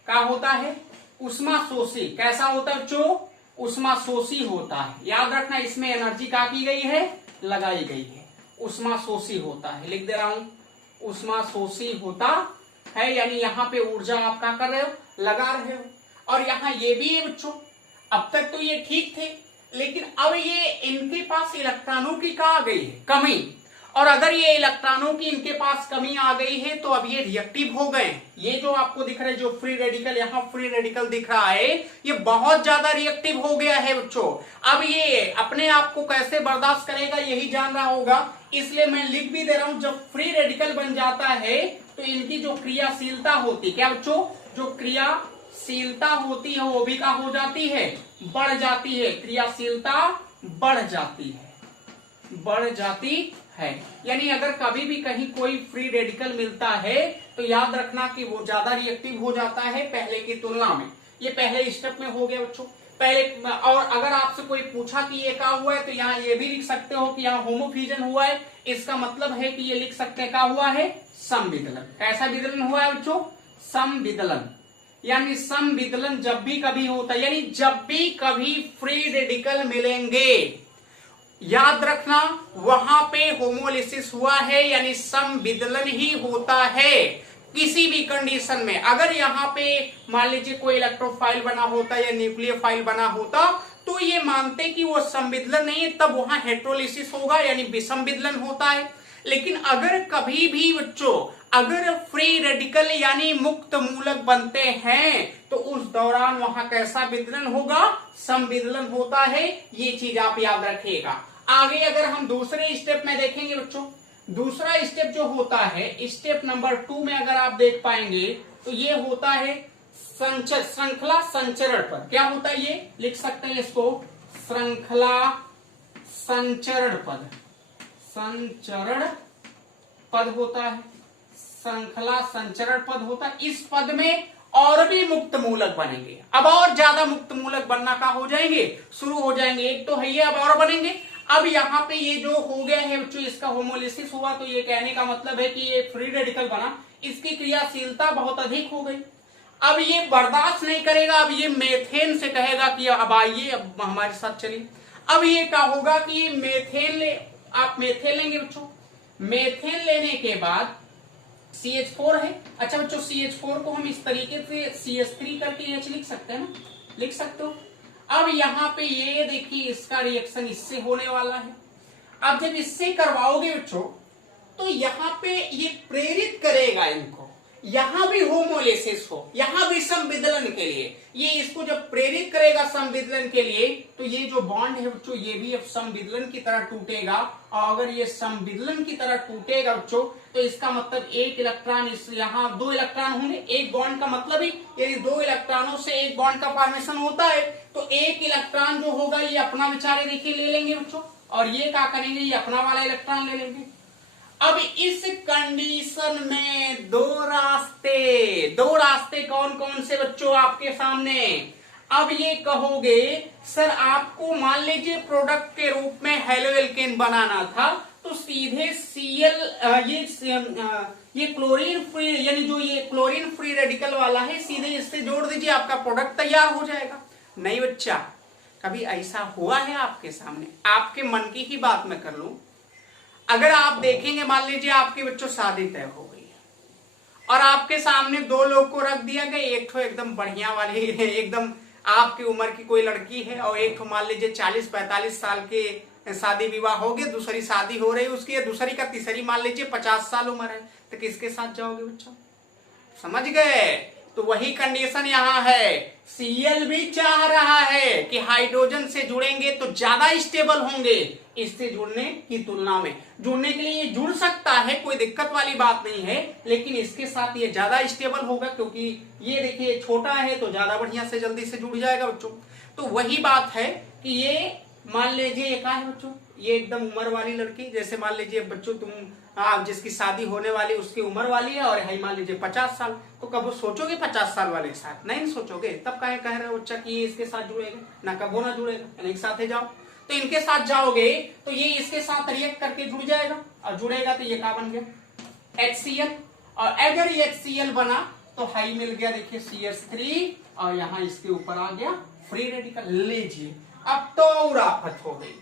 क्या होता है? उष्माशोषी। कैसा होता है बच्चों? उष्माशोषी होता है। याद रखना इसमें एनर्जी क्या की गई है? लगाई गई है। उष्माशोषी होता है, लिख दे रहा हूं, उष्माशोषी होता है। यानी यहाँ पे ऊर्जा आप क्या कर रहे हो? लगा रहे हो। और यहाँ ये भी है बच्चों, अब तक तो ये ठीक थे, लेकिन अब ये इनके पास इलेक्ट्रॉनों की क्या आ गई है, कमी। और अगर ये इलेक्ट्रॉनों की इनके पास कमी आ गई है तो अब ये रिएक्टिव हो गए। ये जो आपको दिख रहा है, जो फ्री रेडिकल, यहां फ्री रेडिकल दिख रहा है, ये बहुत ज्यादा रिएक्टिव हो गया है बच्चों। अब ये अपने आप को कैसे बर्दाश्त करेगा यही जान रहा होगा, इसलिए मैं लिख भी दे रहा हूं। जब फ्री रेडिकल बन जाता है तो इनकी जो क्रियाशीलता होती, क्या बच्चों, जो क्रियाशीलता होती है वो भी क्या हो जाती है, बढ़ जाती है। क्रियाशीलता बढ़ जाती है। यानी अगर कभी भी कहीं कोई फ्री रेडिकल मिलता है तो याद रखना कि वो ज्यादा रिएक्टिव हो जाता है पहले की तुलना में। ये पहले स्टेप में हो गया बच्चों पहले। और अगर आपसे कोई पूछा कि ये क्या हुआ है तो यहाँ ये भी लिख सकते हो कि यहाँ होमोफ्यूजन हुआ है। इसका मतलब है कि ये लिख सकते हैं क्या हुआ है, समविदलन। कैसा विदलन हुआ है बच्चों, समविदलन। यानी समविदलन जब भी कभी होता है, यानी जब भी कभी फ्री रेडिकल मिलेंगे, याद रखना वहां पे होमोलिसिस हुआ है, यानी समविदलन ही होता है किसी भी कंडीशन में। अगर यहाँ पे मान लीजिए कोई इलेक्ट्रोफाइल बना होता या न्यूक्लियोफाइल बना होता तो ये मानते कि वो समविदलन नहीं है, तब वहां हेट्रोलिसिस होगा यानी विसंविदलन होता है। लेकिन अगर कभी भी बच्चों अगर फ्री रेडिकल यानी मुक्त मूलक बनते हैं तो उस दौरान वहां कैसा विदलन होगा, समविदलन होता है। ये चीज आप याद रखिएगा। आगे अगर हम दूसरे स्टेप में देखेंगे बच्चों, दूसरा स्टेप जो होता है, स्टेप नंबर 2 में अगर आप देख पाएंगे तो ये होता है श्रृंखला संचरण पद। क्या होता है, ये लिख सकते हैं इसको श्रृंखला संचरण पद। संचरण पद होता है, श्रृंखला संचरण पद होता है। इस पद में और भी मुक्त मूलक बनेंगे। अब और ज्यादा मुक्त मूलक बनना का हो जाएंगे, शुरू हो जाएंगे। एक तो है ये, अब और बनेंगे। अब यहाँ पे ये जो हो गया है बच्चों, इसका होमोलिसिस हुआ, तो ये कहने का मतलब है कि ये फ्री रेडिकल बना, इसकी क्रियाशीलता बहुत अधिक हो गई। अब ये बर्दाश्त नहीं करेगा, अब ये मेथेन से कहेगा कि अब आइए, अब हमारे साथ चलिए। अब ये क्या होगा कि मेथेन आप मेथेन लेंगे बच्चों। मेथेन लेने के बाद CH4 है। अच्छा बच्चों, CH4 को हम इस तरीके से CH3 करके H लिख सकते हैं ना, लिख सकते हो। अब यहाँ पे ये देखिए इसका रिएक्शन इससे होने वाला है। अब जब इससे करवाओगे बच्चों तो यहाँ पे ये प्रेरित करेगा इनको, यहां भी होमोलिसिस हो, यहां भी संविदलन के लिए। ये इसको जब प्रेरित करेगा संविदलन के लिए तो ये जो बॉन्ड है बच्चों ये भी अब संविदलन की तरह टूटेगा। और अगर ये संविदलन की तरह टूटेगा बच्चों तो इसका मतलब एक इलेक्ट्रॉन, इस यहाँ 2 इलेक्ट्रॉन होंगे। एक बॉन्ड का मतलब ही यदि 2 इलेक्ट्रॉनों से एक बॉन्ड का फॉर्मेशन होता है तो एक इलेक्ट्रॉन जो होगा ये अपना बेचारे देखिए ले लेंगे बच्चों, और ये क्या करेंगे, ये अपना वाला इलेक्ट्रॉन ले लेंगे। अब इस कंडीशन में दो रास्ते कौन कौन से बच्चों आपके सामने। अब ये कहोगे सर आपको मान लीजिए प्रोडक्ट के रूप में हेलो एल्केन बनाना था तो सीधे Cl ये क्लोरीन फ्री, यानी जो ये क्लोरीन फ्री रेडिकल वाला है सीधे इससे जोड़ दीजिए, आपका प्रोडक्ट तैयार हो जाएगा। नहीं बच्चा, कभी ऐसा हुआ है आपके सामने? आपके मन की ही बात मैं कर लूं, अगर आप देखेंगे मान लीजिए आपके बच्चों शादी तय हो गई है और आपके सामने 2 लोग को रख दिया गया, एक तो एकदम बढ़िया वाली एकदम आपकी उम्र की कोई लड़की है और एक तो मान लीजिए 40-45 साल के शादी विवाह हो गए, दूसरी शादी हो रही उसकी, दूसरी का तीसरी मान लीजिए 50 साल उम्र है, तो किसके साथ जाओगे बच्चों? समझ गए? तो वही कंडीशन यहाँ है। Cl भी चाह रहा है कि हाइड्रोजन से जुड़ेंगे तो ज्यादा स्टेबल होंगे इससे जुड़ने की तुलना में। जुड़ने के लिए ये जुड़ सकता है, कोई दिक्कत वाली बात नहीं है, लेकिन इसके साथ ये ज्यादा स्टेबल होगा क्योंकि ये देखिए छोटा है तो ज्यादा बढ़िया से जल्दी से जुड़ जाएगा बच्चों। तो वही बात है कि ये मान लीजिए ये क्या है बच्चों, ये एकदम उम्र वाली लड़की, जैसे मान लीजिए बच्चों तुम जिसकी शादी होने वाली उसकी उम्र वाली है और है मान लीजिए 50 साल, तो कब सोचोगे 50 साल वाले के साथ? नहीं सोचोगे। तब कह रहे हो बच्चा कि ये इसके साथ जुड़ेगा, ना कबो ना जुड़ेगा, एक साथ ही जाओ। तो इनके साथ जाओगे तो ये इसके साथ रिएक्ट करके जुड़ जाएगा और जुड़ेगा तो ये क्या बन गया, HCl। और अगर ये HCl बना तो हाई मिल गया देखिए CH3 और यहाँ इसके ऊपर आ गया फ्री रेडिकल। लीजिए अब तो और आफत हो गई।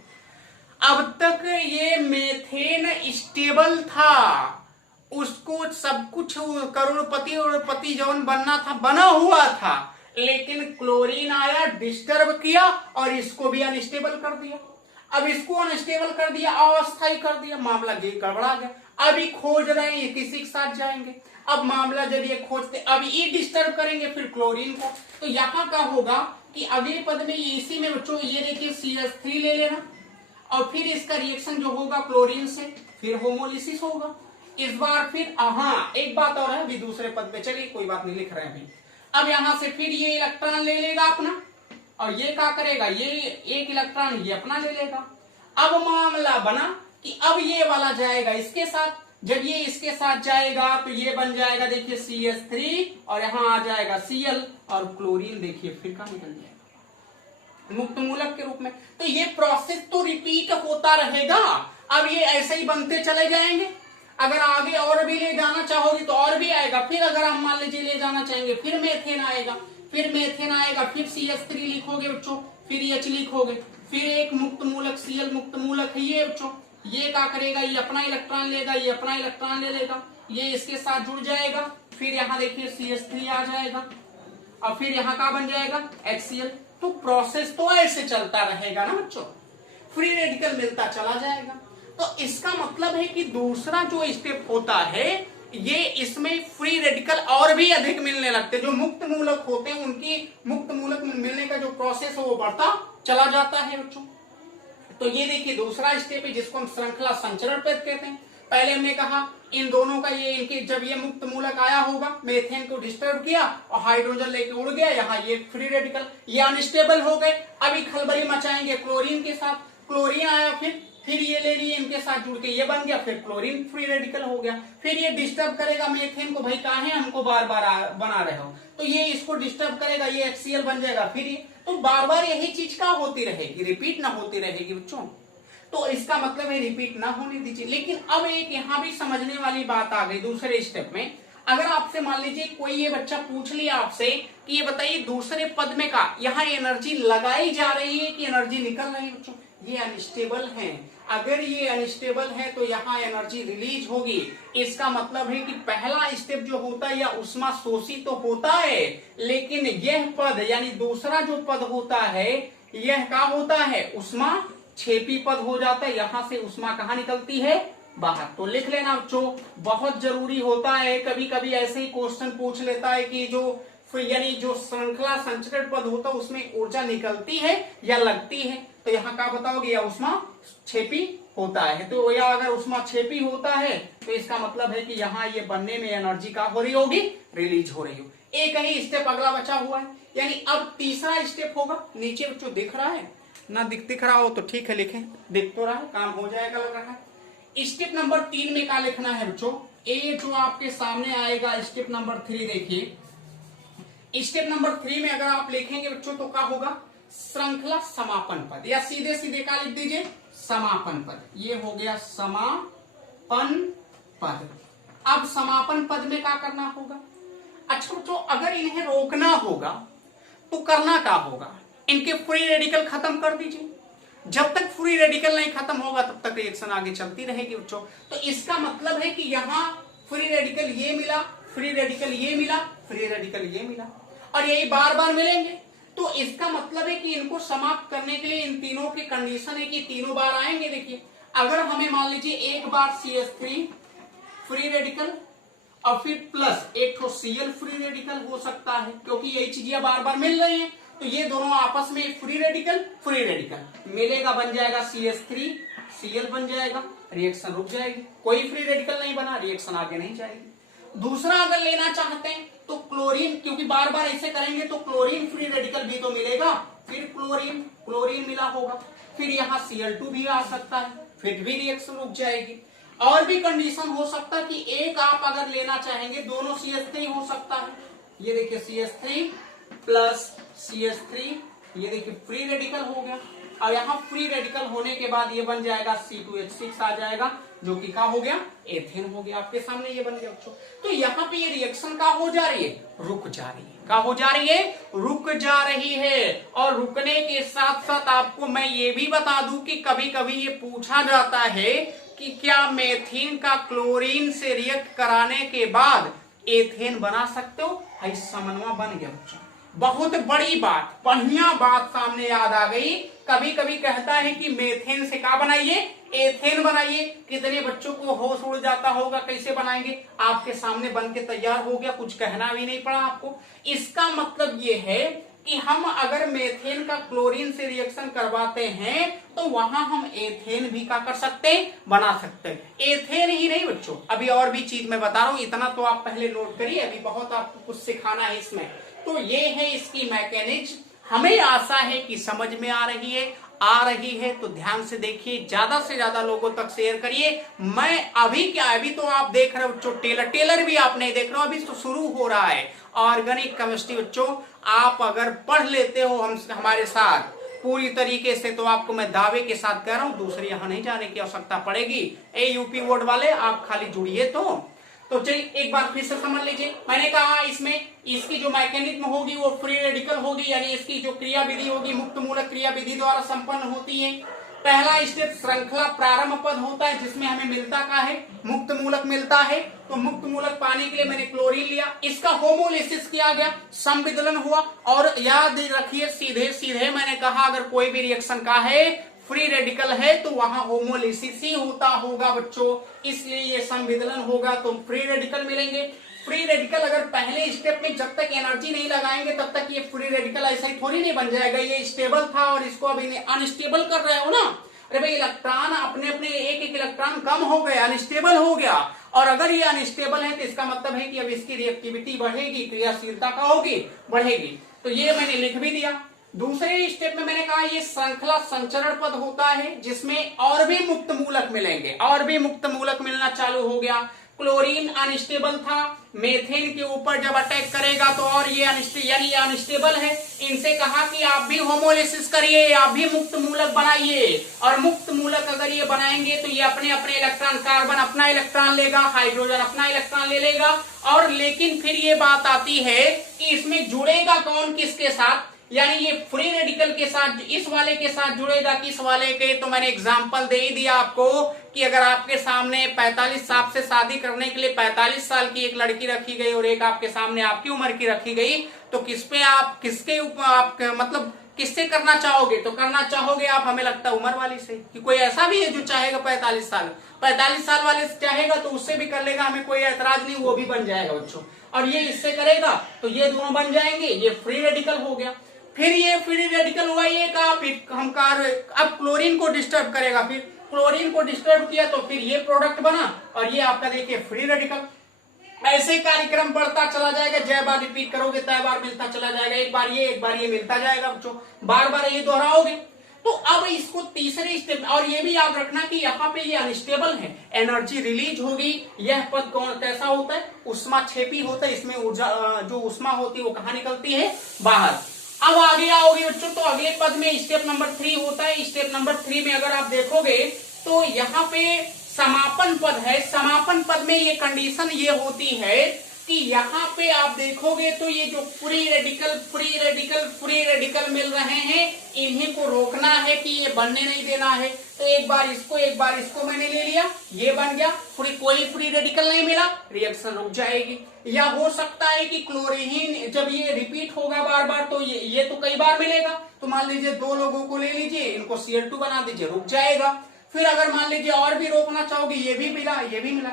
अब तक ये मेथेन स्टेबल था, उसको सब कुछ करोड़पति जौन बनना था बना हुआ था, लेकिन क्लोरीन आया, डिस्टर्ब किया और इसको भी अनस्टेबल कर दिया। अब इसको अनस्टेबल कर दिया, अस्थायी कर दिया, मामला ये गड़बड़ा गया। अभी खोज रहे हैं, ये किसी के साथ जाएंगे। अब मामला जब ये खोजते, अब ये डिस्टर्ब करेंगे फिर क्लोरीन को, तो यहाँ का होगा कि अगले पद में इसी में बच्चों ये देखिए CH3 ले लेना और फिर इसका रिएक्शन जो होगा क्लोरीन से, फिर होमोलिसिस होगा। इस बार फिर हाँ एक बात और है, अभी दूसरे पद पे चलिए कोई बात नहीं, लिख रहे हैं अभी। अब यहां से फिर ये इलेक्ट्रॉन ले लेगा अपना और ये क्या करेगा, ये एक इलेक्ट्रॉन ये अपना ले लेगा। अब मामला बना कि अब ये वाला जाएगा इसके साथ, जब ये इसके साथ जाएगा तो ये बन जाएगा देखिए CH3 और यहां आ जाएगा Cl और क्लोरीन देखिए फिर का निकल जाएगा मुक्त मूलक के रूप में। तो ये प्रोसेस तो रिपीट होता रहेगा। अब ये ऐसे ही बनते चले जाएंगे। अगर आगे और भी ले जाना चाहोगे तो और भी आएगा, फिर अगर आप मान लीजिए ले जाना चाहेंगे फिर मेथेन आएगा, फिर मेथेन आएगा, फिर CH3 लिखोगे बच्चों, फिर H लिखोगे, फिर एक मुक्त मूलक Cl मुक्त मूलक है ये बच्चों। ये क्या करेगा, ये अपना इलेक्ट्रॉन लेगा, ये अपना इलेक्ट्रॉन ले लेगा, ये इसके साथ जुड़ जाएगा, फिर यहाँ देखिए CH3 आ जाएगा और फिर यहाँ का बन जाएगा HCl। तो प्रोसेस तो ऐसे चलता रहेगा ना बच्चों, फ्री रेडिकल मिलता चला जाएगा। तो इसका मतलब है कि दूसरा जो स्टेप होता है ये इसमें फ्री रेडिकल और भी अधिक मिलने लगते हैं। जो मुक्त मूलक होते हैं उनकी मुक्त मूलक मिलने का जो प्रोसेस है वो बढ़ता चला जाता है बच्चों। तो ये देखिए दूसरा स्टेप है जिसको हम श्रृंखला संचरण पद कहते हैं। पहले हमने कहा इन दोनों का ये इनके जब ये मुक्त मूलक आया होगा, मेथेन को डिस्टर्ब किया और हाइड्रोजन लेके उड़ गया, यहाँ ये फ्री रेडिकल, ये अनस्टेबल हो गए। अभी खलबली मचाएंगे क्लोरीन के साथ, क्लोरीन आया, फिर ये ले लिए इनके साथ जुड़ के ये बन गया, फिर क्लोरीन फ्री रेडिकल हो गया। फिर ये डिस्टर्ब करेगा मेथेन को, भाई कहाँ है हमको बार बार बना रहे हो, तो ये इसको डिस्टर्ब करेगा, ये HCl बन जाएगा। फिर ये तो बार बार यही चीज का होती रहेगी, रिपीट ना होती रहेगी बच्चों। तो इसका मतलब है रिपीट ना होने दीजिए। लेकिन अब एक यहाँ भी समझने वाली बात आ गई दूसरे स्टेप में। अगर आपसे मान लीजिए कोई ये बच्चा पूछ लिया आपसे कि ये बताइए दूसरे पद में का यहाँ एनर्जी लगाई जा रही है कि एनर्जी निकल रही है बच्चों, ये अनस्टेबल है। अगर ये अनस्टेबल है तो यहाँ एनर्जी रिलीज होगी। इसका मतलब है कि पहला स्टेप जो होता है यह उष्मा शोषित तो होता है, लेकिन यह पद यानी दूसरा जो पद होता है यह क्या होता है, उष्मा छेपी पद हो जाता है। यहाँ से उष्मा कहाँ निकलती है, बाहर। तो लिख लेना बच्चों, बहुत जरूरी होता है। कभी कभी ऐसे ही क्वेश्चन पूछ लेता है कि जो यानी जो श्रृंखला संचरण पद होता है उसमें ऊर्जा निकलती है या लगती है, तो यहाँ क्या बताओगे, या उष्मा छेपी होता है। तो या अगर उष्मा छेपी होता है तो इसका मतलब है कि यहाँ ये बनने में एनर्जी का हो रही होगी, रिलीज हो रही हो। एक ही स्टेप अगला बचा हुआ है, यानी अब तीसरा स्टेप होगा। नीचे बच्चों दिख रहा है ना, दिख रहा हो तो ठीक है लिखें, दिख तो रहा है, काम हो जाएगा लग रहा है। स्टेप नंबर 3 में क्या लिखना है बच्चों, ए जो आपके सामने आएगा स्टेप नंबर 3 देखिए। स्टेप नंबर 3 में अगर आप लिखेंगे बच्चों तो क्या होगा, श्रृंखला समापन पद, या सीधे सीधे क्या लिख दीजिए, समापन पद। ये हो गया समापन पद। अब समापन पद में क्या करना होगा, अच्छा बच्चों अगर इन्हें रोकना होगा तो करना क्या होगा, इनके फ्री रेडिकल खत्म कर दीजिए। जब तक फ्री रेडिकल नहीं खत्म होगा तब तक रिएक्शन आगे चलती रहेगी बच्चों। तो इसका मतलब है कि यहाँ फ्री रेडिकल ये मिला, फ्री रेडिकल ये मिला, फ्री रेडिकल ये मिला, और यही बार बार मिलेंगे। तो इसका मतलब है कि इनको समाप्त करने के लिए इन तीनों की कंडीशन है कि तीनों बार आएंगे। देखिए अगर हमें मान लीजिए एक बार CH3 फ्री रेडिकल और फिर प्लस एक तो Cl फ्री रेडिकल हो सकता है, क्योंकि यही चीजें बार बार मिल रही हैं, तो ये दोनों आपस में फ्री रेडिकल मिलेगा, बन जाएगा CH3 Cl बन जाएगा, रिएक्शन रुक जाएगी, कोई फ्री रेडिकल नहीं बना, रिएक्शन आगे नहीं जाएगी। दूसरा अगर लेना चाहते हैं तो क्लोरीन, क्योंकि बार बार ऐसे करेंगे तो क्लोरीन फ्री रेडिकल भी तो मिलेगा, फिर क्लोरीन मिला होगा, फिर यहाँ Cl2 भी आ सकता है, फिर भी रिएक्शन रुक जाएगी। और भी कंडीशन हो सकता है कि एक आप अगर लेना चाहेंगे दोनों CH3 हो सकता है। ये देखिए CH3 प्लस CH3, ये देखिए फ्री रेडिकल हो गया, और यहाँ फ्री रेडिकल होने के बाद ये बन जाएगा C2H6 आ जाएगा, जो कि क्या हो गया, एथेन हो गया। आपके सामने ये बन गया बच्चों। तो यहाँ पे ये रिएक्शन का हो जा रही है, रुक जा रही है, क्या हो जा रही है, रुक जा रही है। और रुकने के साथ साथ आपको मैं ये भी बता दूं कि कभी कभी ये पूछा जाता है कि क्या मेथेन का क्लोरीन से रिएक्ट कराने के बाद एथेन बना सकते हो, समन्वय बन गया बच्चों। बहुत बड़ी बात, बढ़िया बात सामने याद आ गई। कभी कभी कहता है कि मेथेन से क्या बनाइए, एथेन बनाइए। कितने बच्चों को होश उड़ जाता होगा, कैसे बनाएंगे, आपके सामने बन के तैयार हो गया, कुछ कहना भी नहीं पड़ा आपको। इसका मतलब ये है कि हम अगर मेथेन का क्लोरीन से रिएक्शन करवाते हैं तो वहां हम एथेन भी क्या कर सकते हैं, बना सकते हैं। एथेन ही नहीं बच्चों, अभी और भी चीज मैं बता रहा हूं, इतना तो आप पहले नोट करिए, अभी बहुत आपको कुछ सिखाना है इसमें। तो ये है इसकी मैकेनिज्म। हमें आशा है कि समझ में आ रही है तो ध्यान से देखिए, ज्यादा से ज्यादा लोगों तक शेयर करिए। मैं अभी क्या, अभी तो आप देख रहे हो बच्चों, टेलर भी आप नहीं देख रहे हो, अभी तो शुरू हो रहा है ऑर्गेनिक केमिस्ट्री। बच्चों आप अगर पढ़ लेते हो हमारे साथ पूरी तरीके से, तो आपको मैं दावे के साथ कह रहा हूं दूसरे यहां नहीं जाने की आवश्यकता पड़ेगी। ए यूपी बोर्ड वाले आप खाली जुड़िए। तो चलिए एक बार फिर से समझ लीजिए। मैंने कहा इसमें इसकी जो मैकेनिज्म होगी वो फ्री रेडिकल होगी, यानी इसकी जो क्रिया विधि होगी मुक्त मूलक क्रिया विधि द्वारा संपन्न होती है। पहला स्टेप श्रृंखला प्रारंभ पद होता है, जिसमें हमें मिलता क्या है, मुक्त मूलक मिलता है। तो मुक्त मूलक पाने के लिए मैंने क्लोरीन लिया, इसका होमोलिसिस किया गया, संविदलन हुआ। और याद रखिए सीधे सीधे मैंने कहा अगर कोई भी रिएक्शन का है फ्री रेडिकल है तो वहां होमोलिसिस ही होता होगा बच्चों, इसलिए ये संविदलन होगा तो फ्री रेडिकल मिलेंगे। फ्री रेडिकल अगर पहले स्टेप में जब तक एनर्जी नहीं लगाएंगे तब तक ये फ्री रेडिकल ऐसा ही थोड़ी नहीं बन जाएगा। ये स्टेबल था और इसको अभी अनस्टेबल कर रहे हो ना। अरे भाई इलेक्ट्रॉन अपने अपने एक इलेक्ट्रॉन कम हो गए, अनस्टेबल हो गया। और अगर ये अनस्टेबल है तो इसका मतलब है कि अब इसकी रिएक्टिविटी बढ़ेगी, क्रियाशीलता का होगी, बढ़ेगी। तो ये मैंने लिख भी दिया। दूसरे स्टेप में मैंने कहा ये श्रृंखला संचरण पद होता है, जिसमें और भी मुक्त मूलक मिलेंगे, और भी मुक्त मूलक मिलना चालू हो गया। क्लोरीन अनस्टेबल था, मेथेन के ऊपर जब अटैक करेगा तो और ये यानी ये अनस्टेबल है। इनसे कहा कि आप भी होमोलिसिस करिए, आप भी मुक्त मूलक बनाइए। और मुक्त मूलक अगर ये बनाएंगे तो ये अपने अपने इलेक्ट्रॉन, कार्बन अपना इलेक्ट्रॉन लेगा, हाइड्रोजन अपना इलेक्ट्रॉन ले लेगा। और लेकिन फिर ये बात आती है कि इसमें जुड़ेगा कौन किसके साथ, यानी ये फ्री रेडिकल के साथ, इस वाले के साथ जुड़ेगा किस वाले के। तो मैंने एग्जांपल दे ही दिया आपको कि अगर आपके सामने 45 साल से शादी करने के लिए 45 साल की एक लड़की रखी गई और एक आपके सामने आपकी उम्र की रखी गई, तो किस पे आप, किसके ऊपर आप मतलब किससे करना चाहोगे, तो करना चाहोगे आप, हमें लगता है उम्र वाली से, कि कोई ऐसा भी है जो चाहेगा 45 साल वाले से चाहेगा तो उससे भी कर लेगा, हमें कोई ऐतराज नहीं, वो भी बन जाएगा बच्चों। और ये इससे करेगा तो ये दोनों बन जाएंगे, ये फ्री रेडिकल हो गया। फिर ये फ्री रेडिकल हुआ ये का, अब क्लोरीन को डिस्टर्ब करेगा, फिर क्लोरीन को डिस्टर्ब किया तो फिर ये प्रोडक्ट बना और ये आपका देखिए फ्री रेडिकल। ऐसे कार्यक्रम बढ़ता चला जाएगा, जय बार रिपीट करोगे तय बार मिलता चला जाएगा, एक बार ये मिलता जाएगा बच्चों, बार बार ये दोहराओगे। तो अब इसको तीसरे स्टेप, और ये भी याद रखना कि यहाँ पे ये अनस्टेबल है, एनर्जी रिलीज होगी। यह पद कौन कैसा होता है, उष्माक्षेपी होता है, इसमें ऊर्जा जो उष्मा होती है वो कहाँ निकलती है, बाहर। अब आगे आओगे बच्चों तो अगले पद में स्टेप नंबर 3 होता है। स्टेप नंबर 3 में अगर आप देखोगे तो यहाँ पे समापन पद है। समापन पद में ये कंडीशन ये होती है कि यहाँ पे आप देखोगे तो ये जो फ्री रेडिकल मिल रहे हैं, इन्हीं को रोकना है कि ये बनने नहीं देना है। तो एक बार इसको मैंने ले लिया, ये बन गया, कोई फ्री रेडिकल नहीं मिला, रिएक्शन रुक जाएगी। या हो सकता है कि क्लोरीन जब ये रिपीट होगा बार बार तो ये तो कई बार मिलेगा, तो मान लीजिए 2 लोगों को ले लीजिए, इनको Cl2 बना दीजिए, रुक जाएगा। फिर अगर मान लीजिए और भी रोकना चाहोगे, ये भी मिला,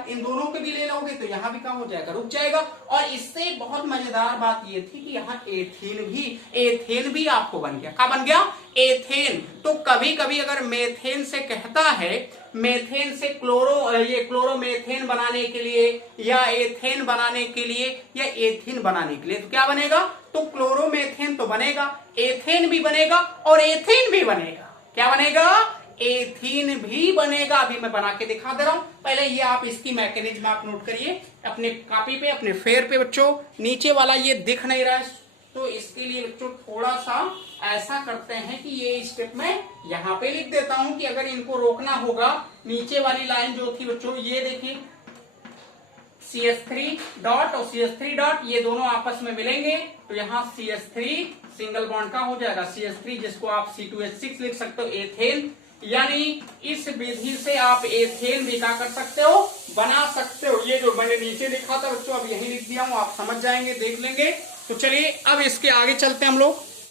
इन दोनों के भी ले लोगे तो यहाँ भी काम हो जाएगा, रुक जाएगा। और इससे बहुत मजेदार बात ये थी कि यहाँ एथेन भी आपको बन गया। क्या बन गया, एथेन। तो कभी कभी अगर मेथेन से कहता है, मेथेन से क्लोरोमेथेन बनाने के लिए या एथेन बनाने के लिए या एथीन बनाने के लिए, तो क्या बनेगा, तो क्लोरोमेथेन तो बनेगा, एथेन भी बनेगा और एथीन भी बनेगा। क्या बनेगा, एथीन भी बनेगा। अभी मैं बना के दिखा दे रहा हूं, पहले ये आप इसकी मैकेनिज्म आप नोट करिए अपने कॉपी पे, अपने फेयर पे बच्चों। नीचे वाला ये दिख नहीं रहा है तो इसके लिए बच्चों थोड़ा सा ऐसा करते हैं कि ये स्टेप में यहाँ पे लिख देता हूं कि अगर इनको रोकना होगा, नीचे वाली लाइन जो थी बच्चों ये देखिए CH3 डॉट और CH3 डॉट, ये दोनों आपस में मिलेंगे तो यहाँ CH3 सिंगल बॉन्ड का हो जाएगा, CH3 जिसको आप C2H6 लिख सकते हो, एथेन। यानी इस विधि से आप एथेन भी क्या कर सकते हो, बना सकते हो। ये जो मैंने नीचे लिखा था बच्चों अब यही लिख दिया हूं, आप समझ जाएंगे, देख लेंगे। तो चलिए अब इसके आगे चलते हैं हम लोग।